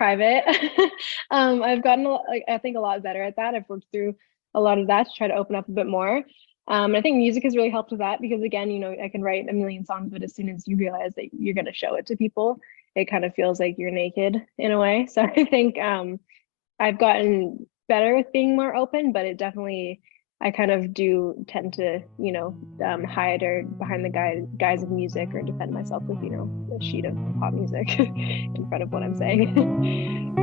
private. I've gotten I think a lot better at that. I've worked through a lot of that to try to open up a bit more. I think music has really helped with that because again, I can write a million songs, but as soon as you realize that you're going to show it to people, it kind of feels like you're naked in a way. So I think I've gotten better with being more open, but it definitely, I kind of do tend to, hide or behind the guise of music or defend myself with, a sheet of pop music in front of what I'm saying.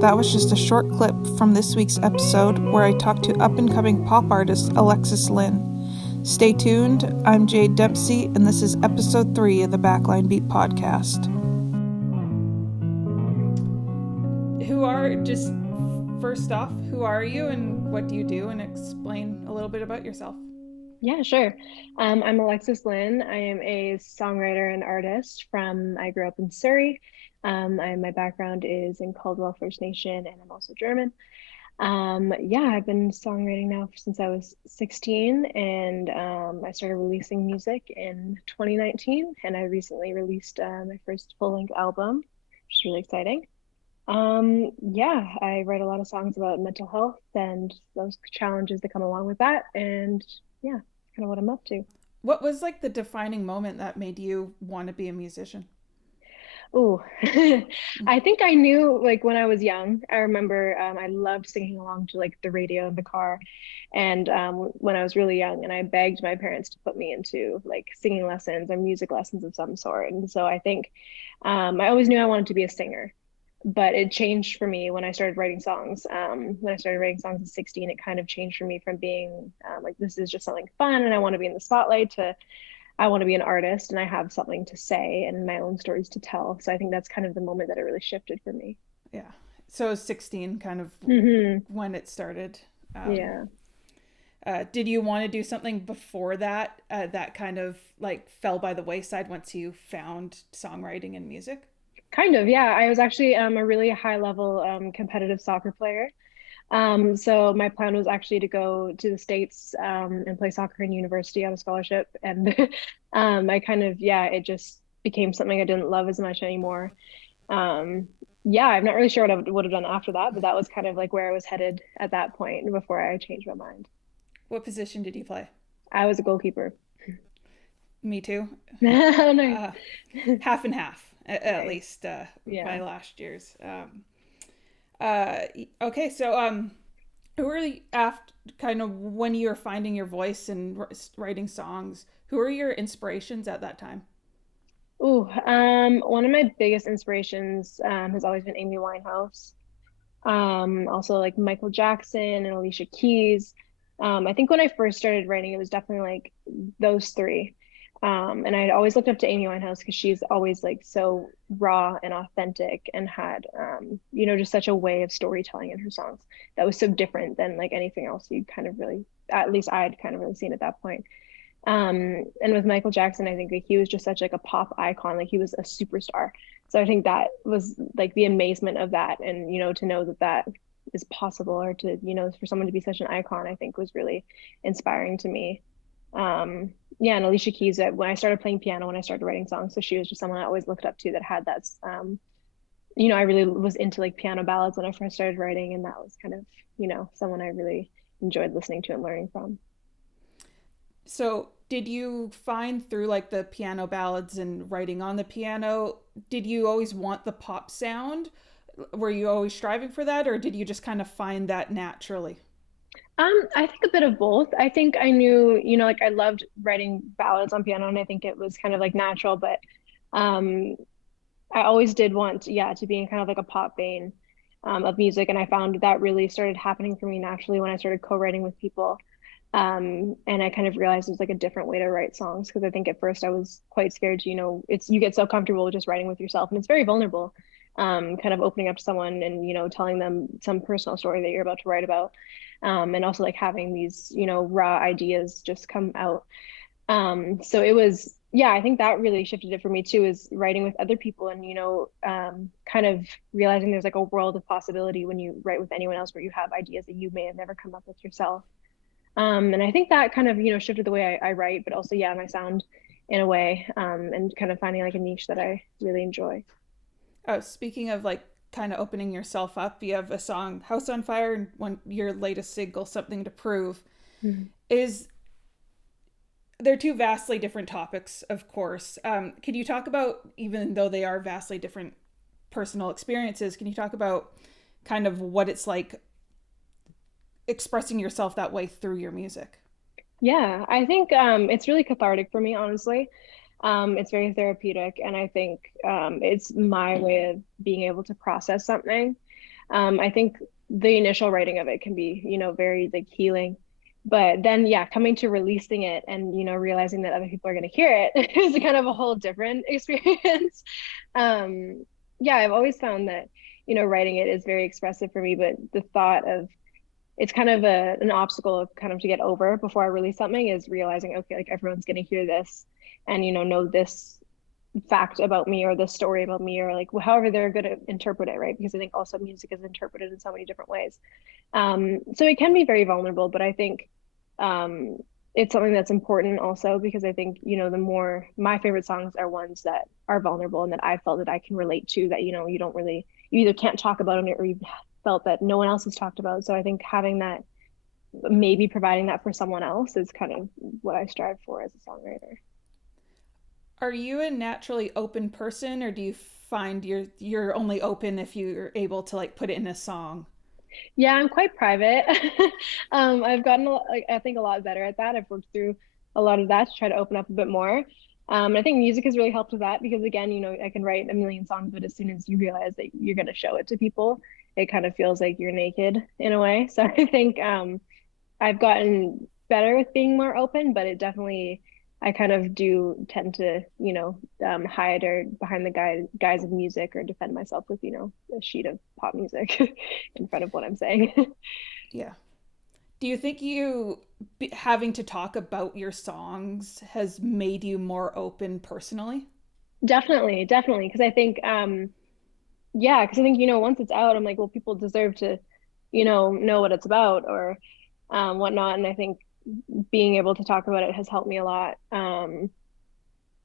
That was just a short clip from this week's episode where I talked to up-and-coming pop artist Alexis Lynn. Stay tuned. I'm Jade Dempsey, and this is episode 3 of the Backline Beat Podcast. First off, who are you and what do you do? And explain a little bit about yourself. Yeah, sure. I'm Alexis Lynn. I am a songwriter and artist I grew up in Surrey. My background is in Caldwell First Nation, and I'm also German. I've been songwriting now since I was 16, and I started releasing music in 2019, and I recently released my first full-length album, which is really exciting. I write a lot of songs about mental health and those challenges that come along with that, and yeah, kind of what I'm up to. What was like the defining moment that made you want to be a musician? Oh, I think I knew like when I was young. I remember I loved singing along to like the radio in the car, and when I was really young, and I begged my parents to put me into like singing lessons or music lessons of some sort. And so I think I always knew I wanted to be a singer, but it changed for me when I started writing songs. When I started writing songs at 16, it kind of changed for me from being like this is just something fun and I want to be in the spotlight to I want to be an artist and I have something to say and my own stories to tell. So I think that's kind of the moment that it really shifted for me. Yeah. So 16 kind of when it started. Did you want to do something before that that kind of like fell by the wayside once you found songwriting and music? Kind of, yeah. I was actually a really high level competitive soccer player. So my plan was actually to go to the States and play soccer in university on a scholarship. And it just became something I didn't love as much anymore. I'm not really sure what I would have done after that, but that was kind of like where I was headed at that point before I changed my mind. What position did you play? I was a goalkeeper. Me too. Nice. Half and half, at least my last years. Okay, so who are after kind of when you're finding your voice and writing songs? Who are your inspirations at that time? One of my biggest inspirations has always been Amy Winehouse. Also like Michael Jackson and Alicia Keys. I think when I first started writing, it was definitely like those three. And I'd always looked up to Amy Winehouse because she's always like so raw and authentic and had, just such a way of storytelling in her songs that was so different than like anything else you kind of really, at least I'd kind of really seen at that point. And with Michael Jackson, I think like he was just such like a pop icon, like he was a superstar. So I think that was like the amazement of that, and to know that that is possible, or to for someone to be such an icon, I think was really inspiring to me. And Alicia Keys, when I started playing piano, when I started writing songs, so she was just someone I always looked up to that had that. I really was into like piano ballads when I first started writing, and that was kind of someone I really enjoyed listening to and learning from. So did you find through like the piano ballads and writing on the piano, did you always want the pop sound? Were you always striving for that, or did you just kind of find that naturally? I think a bit of both. I think I knew, like I loved writing ballads on piano, and I think it was kind of like natural, but I always did want, to be in kind of like a pop vein of music. And I found that really started happening for me naturally when I started co-writing with people. And I kind of realized it was like a different way to write songs, because I think at first I was quite scared to, you get so comfortable just writing with yourself, and it's very vulnerable, kind of opening up to someone and, telling them some personal story that you're about to write about. And also like having these, raw ideas just come out. So it was, I think that really shifted it for me too, is writing with other people and, kind of realizing there's like a world of possibility when you write with anyone else, where you have ideas that you may have never come up with yourself. And I think that kind of, shifted the way I write, but also, my sound in a way, and kind of finding like a niche that I really enjoy. Oh, speaking of like kind of opening yourself up. You have a song, House on Fire, and your latest single, Something to Prove. Mhm. Is They're two vastly different topics, of course. Can you talk about, even though they are vastly different personal experiences, can you talk about kind of what it's like expressing yourself that way through your music? Yeah, I think it's really cathartic for me, honestly. It's very therapeutic, and I think it's my way of being able to process something. I think the initial writing of it can be, very like healing, but then yeah, coming to releasing it and realizing that other people are going to hear it is kind of a whole different experience. Um, yeah, I've always found that writing it is very expressive for me, but the thought of it's kind of an obstacle of kind of to get over before I release something is realizing, okay, like everyone's going to hear this and, know this fact about me or this story about me or like however they're going to interpret it, right? Because I think also music is interpreted in so many different ways. So it can be very vulnerable, but I think um, it's something that's important also because I think, the more my favorite songs are ones that are vulnerable and that I felt that I can relate to that, you don't really, you either can't talk about it or you felt that no one else has talked about. So I think having that, maybe providing that for someone else is kind of what I strive for as a songwriter. Are you a naturally open person, or do you find you're only open if you're able to like put it in a song? Yeah, I'm quite private. I've gotten, like, I think a lot better at that. I've worked through a lot of that to try to open up a bit more. I think music has really helped with that because again, I can write a million songs, but as soon as you realize that you're going to show it to people, it kind of feels like you're naked in a way. So I think I've gotten better with being more open, but it definitely, I kind of do tend to, hide or behind the guise of music or defend myself with, a sheet of pop music in front of what I'm saying. Yeah. Do you think having to talk about your songs has made you more open personally? Definitely, definitely. Because I think, yeah, because I think, once it's out, I'm like, well, people deserve to, know what it's about or whatnot. And I think being able to talk about it has helped me a lot. And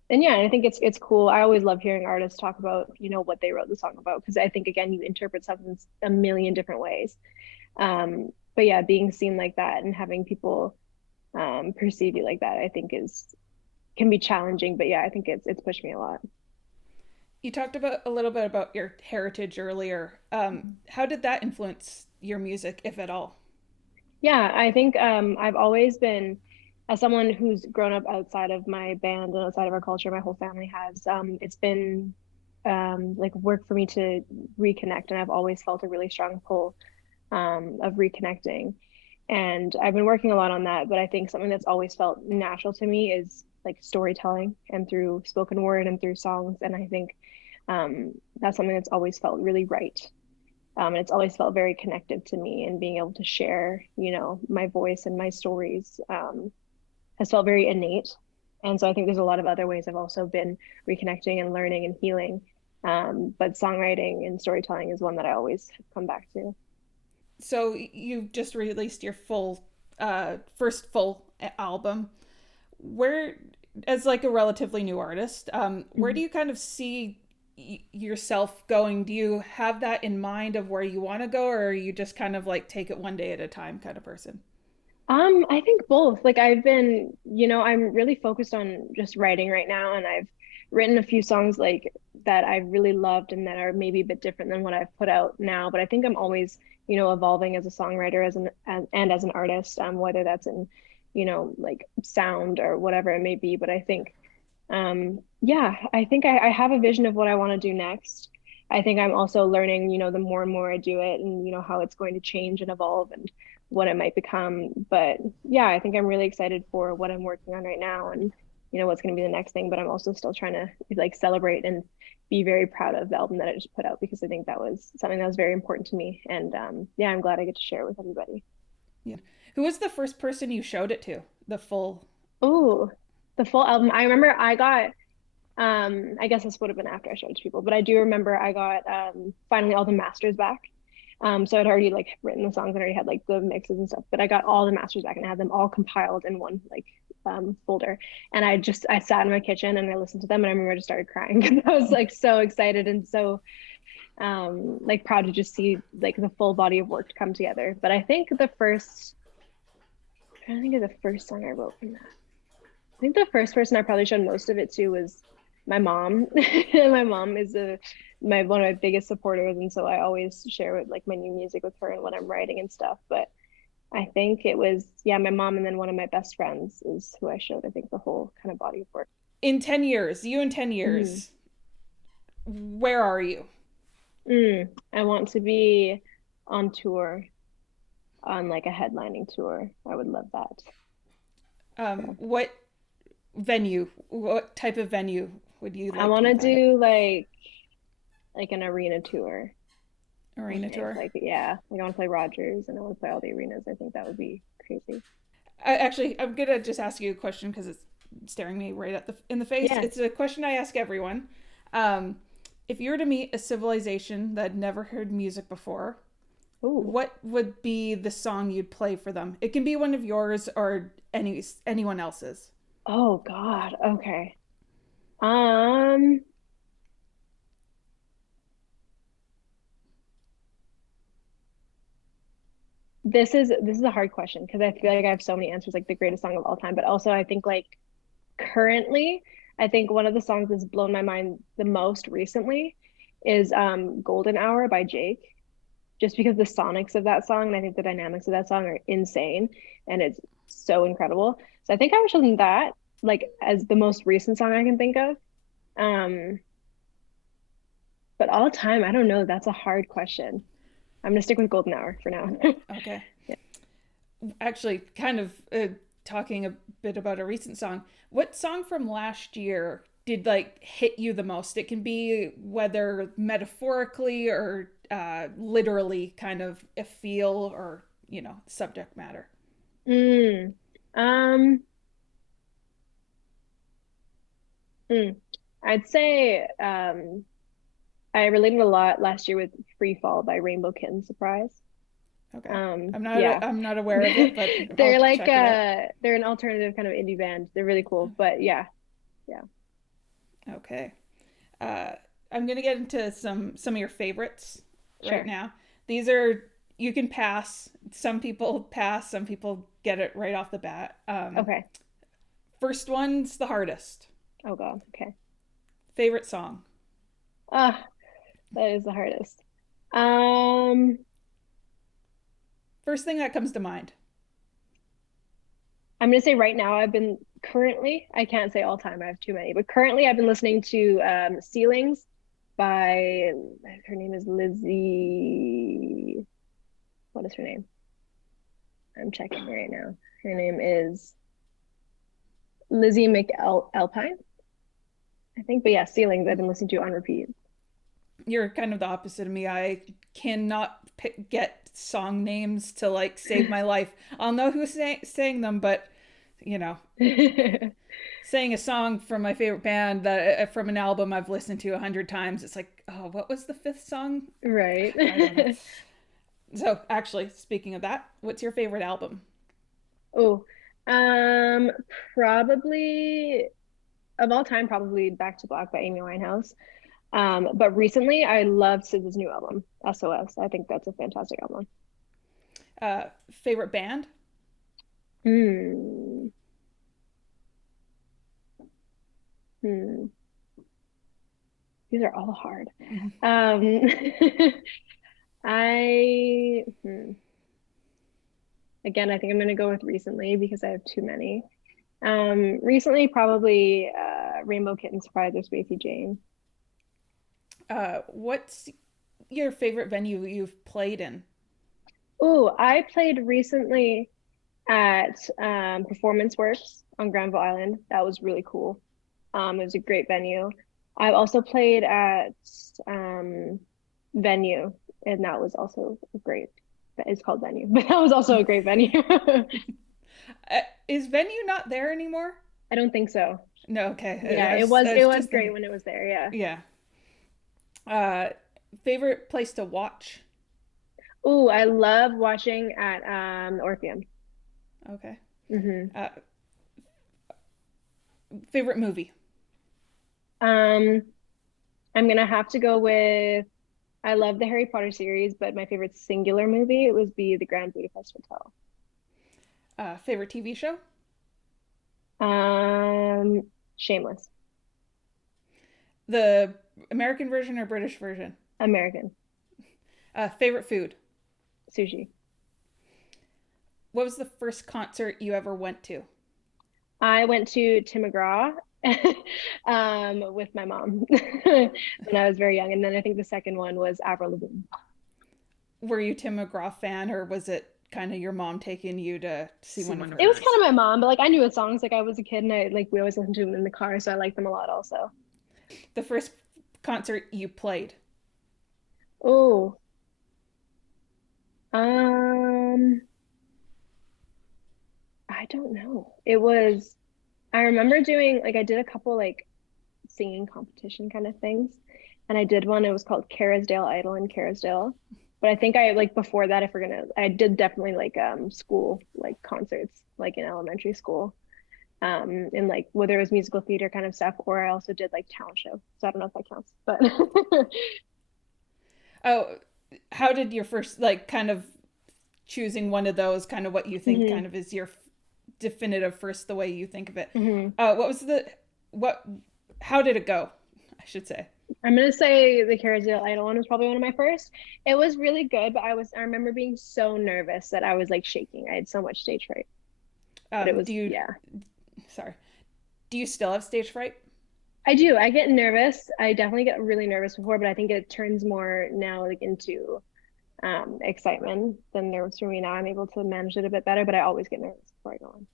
yeah, I think it's cool. I always love hearing artists talk about, what they wrote the song about because I think again, you interpret something a million different ways. But yeah, being seen like that and having people perceive you like that, I think is can be challenging. But yeah, I think it's pushed me a lot. You talked about a little bit about your heritage earlier. How did that influence your music, if at all? Yeah, I think I've always been, as someone who's grown up outside of my band and outside of our culture, my whole family has. It's been like work for me to reconnect, and I've always felt a really strong pull of reconnecting. And I've been working a lot on that, but I think something that's always felt natural to me is like storytelling and through spoken word and through songs. And I think that's something that's always felt really right. And it's always felt very connected to me and being able to share, my voice and my stories has felt very innate. And so I think there's a lot of other ways I've also been reconnecting and learning and healing. But songwriting and storytelling is one that I always come back to. So you just released your first full album. Where, as like a relatively new artist, where do you kind of see yourself going? Do you have that in mind of where you want to go, or are you just kind of like take it one day at a time kind of person? I think both. Like I've been, I'm really focused on just writing right now, and I've written a few songs like that I really loved and that are maybe a bit different than what I've put out now. But I think I'm always, evolving as a songwriter, and as an artist, whether that's in, like sound or whatever it may be. But I think, yeah, I think I have a vision of what I want to do next. I think I'm also learning, the more and more I do it, and how it's going to change and evolve and what it might become. But yeah, I think I'm really excited for what I'm working on right now and what's going to be the next thing. But I'm also still trying to like celebrate and be very proud of the album that I just put out because I think that was something that was very important to me. And yeah, I'm glad I get to share it with everybody. Yeah. Who was the first person you showed it to? The full. Oh, the full album. I remember I got I guess this would have been after I showed it to people, but I do remember I got finally all the masters back. So I'd already like written the songs and already had like the mixes and stuff, but I got all the masters back and I had them all compiled in one like folder. And I sat in my kitchen and I listened to them and I remember I just started crying because I was like so excited and so like proud to just see like the full body of work come together. But I think the first, I'm trying to think of the first song I wrote from that. I think the first person I probably showed most of it to was my mom. My mom is my one of my biggest supporters, and so I always share with like my new music with her and what I'm writing and stuff. But I think it was, yeah, my mom, and then one of my best friends is who I showed, I think, the whole kind of body of work. In 10 years, you in 10 Mm. years, where are you? I want to be on tour, on like a headlining tour. I would love that. Yeah. What venue, what type of venue would you I like to want be to playing? do like an arena tour. Arena tour? Like, yeah, like I want to play Rogers and I want to play all the arenas. I think that would be crazy. Actually, I'm gonna just ask you a question because it's staring me right in the face. Yeah. It's a question I ask everyone. Um, if you were to meet a civilization that had never heard music before, Ooh. what would be the song you'd play for them? It can be one of yours or anyone else's. Oh God. Okay. Um, this is a hard question because I feel like I have so many answers, like the greatest song of all time, but also I think like currently, I think one of the songs that's blown my mind the most recently is Golden Hour by Jake. Just because the sonics of that song and I think the dynamics of that song are insane and it's so incredible. So I think I would chosen that like as the most recent song I can think of. Um, but all time, I don't know. That's a hard question. I'm gonna stick with Golden Hour for now. Okay. Yeah. Actually, kind of talking a bit about a recent song. What song from last year did like hit you the most? It can be whether metaphorically or literally, kind of a feel or subject matter. Mm. Um, mm. I'd say I related a lot last year with Free Fall by Rainbow Kitten Surprise. Okay, Yeah. I'm not aware of it, but They're I'll like check it out. they're an alternative kind of indie band. They're really cool. But yeah, yeah. Okay. Uh, I'm gonna get into some of your favorites right Sure. now. These are, you can pass. Some people pass. Some people get it right off the bat. Okay. First one's the hardest. Oh God. Okay. Favorite song. Ah, that is the hardest. Um, First thing that comes to mind. I'm gonna say right now I can't say all time, I have too many, but currently I've been listening to Ceilings by her name is Lizzie. What is her name? I'm checking right now. Her name is Lizzie McAlpine, I think. But yeah, Ceilings I've been listening to on repeat. You're kind of the opposite of me. I cannot get song names to like save my life. I'll know who's saying them, but you know, saying a song from my favorite band that from an album I've listened to 100 times, it's like, oh, what was the fifth song? Right. I don't know. So, actually, speaking of that, what's your favorite album? Oh, um, probably of all time, probably Back to Black by Amy Winehouse. But recently I loved SZA's new album, SOS. I think that's a fantastic album. Favorite band? Hmm. Hmm. These are all hard. Mhm. Um, again, I think I'm gonna go with recently because I have too many. Recently probably Rainbow Kitten Surprise or Spacey Jane. What's your favorite venue you've played in? Oh, I played recently at Performance Works on Granville Island. That was really cool. It was a great venue. I've also played at Venue, and that was also a great. It's called Venue, but that was also a great venue. Is Venue not there anymore? I don't think so. No, okay. Yeah, I was, I it was was just great thinking. when it was there. Yeah. Yeah. Uh, Favorite place to watch? Oh, I love watching at Orpheum. Okay. Hmm. Uh, Favorite movie? Um, I'm gonna have to go with I love the Harry Potter series, but my favorite singular movie it would be The Grand Budapest Hotel. Favorite TV show? Shameless. The American version or British version? American. Favorite food? Sushi. What was the first concert you ever went to? I went to Tim McGraw with my mom when I was very young, and then I think the second one was Avril Lavigne. Were you Tim McGraw fan, or was it kind of your mom taking you to see one of her? It was kind of my mom, but like I knew his songs. Like I was a kid, and I like we always listened to them in the car, so I liked them a lot. Also, the first concert you played? Oh, um, I don't know. I remember doing like I did a couple like singing competition kind of things, and I did one. It was called Carisdale Idol in Carisdale. But I think I like before that, if we're gonna, I did definitely like school like concerts like in elementary school, in like whether it was musical theater kind of stuff, or I also did like talent show. So I don't know if that counts, but Oh, how did your first, like, kind of choosing one of those, kind of what you think hmm kind of is your definitive first, the way you think of it? hmm What was what, how did it go? I should say. I'm gonna say the Carisdale Idol one was probably one of my first. It was really good, but I remember being so nervous that I was like shaking. I had so much stage fright. But it was Do you, yeah. sorry, do you still have stage fright? I do. I get nervous. I definitely get really nervous before, but I think it turns more now like into excitement than nerves for me now. I'm able to manage it a bit better, but I always get nervous before I go on.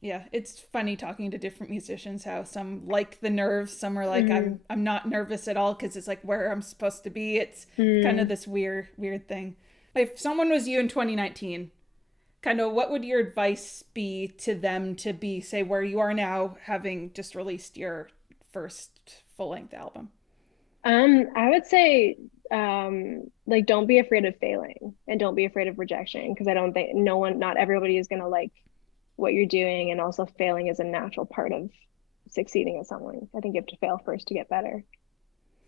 Yeah, it's funny talking to different musicians how some like the nerves, some are like Mm-hmm. I'm not nervous at all because it's like where I'm supposed to be. It's kind of Mm. this weird thing. If someone was you in 2019, kind of what would your advice be to them to be, say, where you are now, having just released your first full-length album? I would say like don't be afraid of failing and don't be afraid of rejection because I don't think not everybody is gonna like what you're doing, and also failing is a natural part of succeeding at something. I think you have to fail first to get better.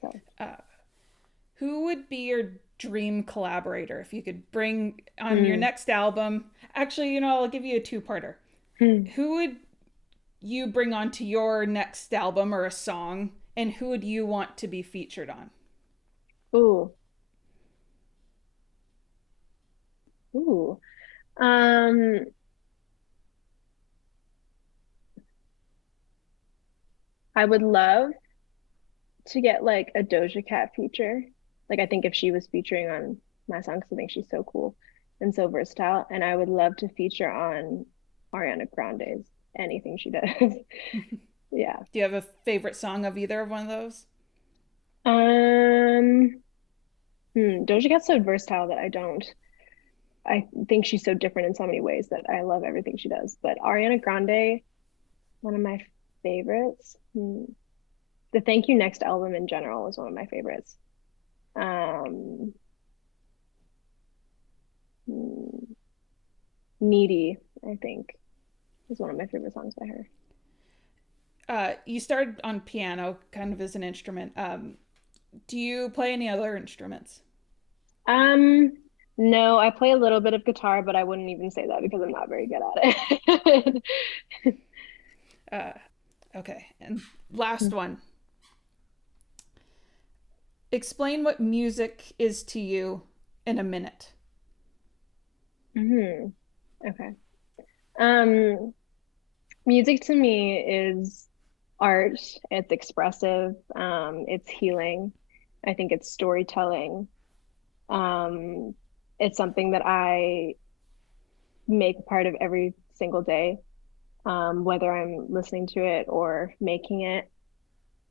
So uh, who would be your dream collaborator if you could bring on your mm. next album? Actually, I'll give you a two-parter. Hmm. Who would you bring onto your next album or a song, and who would you want to be featured on? Ooh. Ooh. Um, I would love to get like a Doja Cat feature. Like I think if she was featuring on my song, 'cause I think she's so cool and so versatile, and I would love to feature on Ariana Grande's anything she does. Yeah. Do you have a favorite song of either of one of those? Um, Doja Cat's so versatile that I don't. I think she's so different in so many ways that I love everything she does. But Ariana Grande, one of my favorites. The Thank You Next album in general is one of my favorites. Um, hmm, Needy, I think, is one of my favorite songs by her. You started on piano kind of as an instrument. Do you play any other instruments? Um, no, I play a little bit of guitar, but I wouldn't even say that because I'm not very good at it. Uh, okay. And last one. Explain what music is to you in a minute. hmm Okay. Um, Music to me is art. It's expressive. It's healing. I think it's storytelling. Um, it's something that I make a part of every single day, whether I'm listening to it or making it.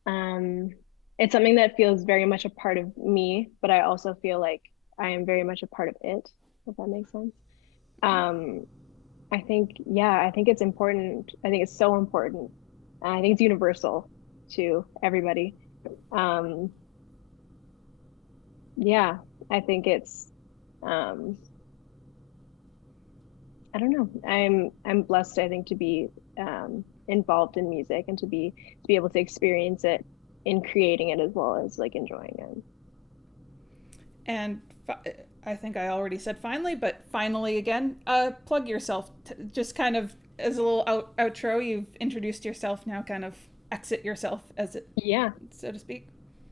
Um, it's something that feels very much a part of me, but I also feel like I am very much a part of it, if that makes sense. Um, I think it's important. I think it's so important. And I think it's universal to everybody. Um, yeah, I think um, I don't know. I'm blessed, I think, to be involved in music and to be able to experience it in creating it as well as like enjoying it. And I think I already said finally, but finally again, plug yourself. Just kind of as a little outro, you've introduced yourself, now kind of exit yourself, as it, Yeah, so to speak.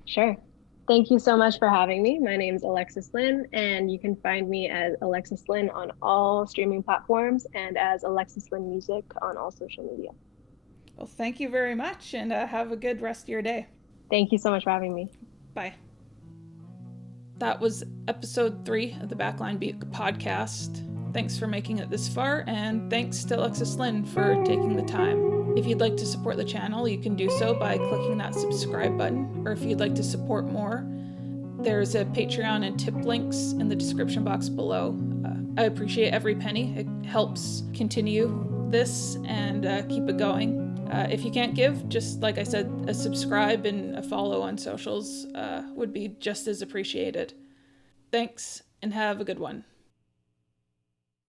sure. Thank you so much for having me. My name is Alexis Lynn, and you can find me as Alexis Lynn on all streaming platforms and as Alexis Lynn Music on all social media. Well, thank you very much, and have a good rest of your day. Thank you so much for having me. Bye. That was episode 3 of the Backline Beat Podcast. Thanks for making it this far, and thanks to Alexis Lynn for taking the time. If you'd like to support the channel, you can do so by clicking that subscribe button, or if you'd like to support more, there's a Patreon and tip links in the description box below. I appreciate every penny. It helps continue this and keep it going. If you can't give, just like I said, a subscribe and a follow on socials would be just as appreciated. Thanks, and have a good one.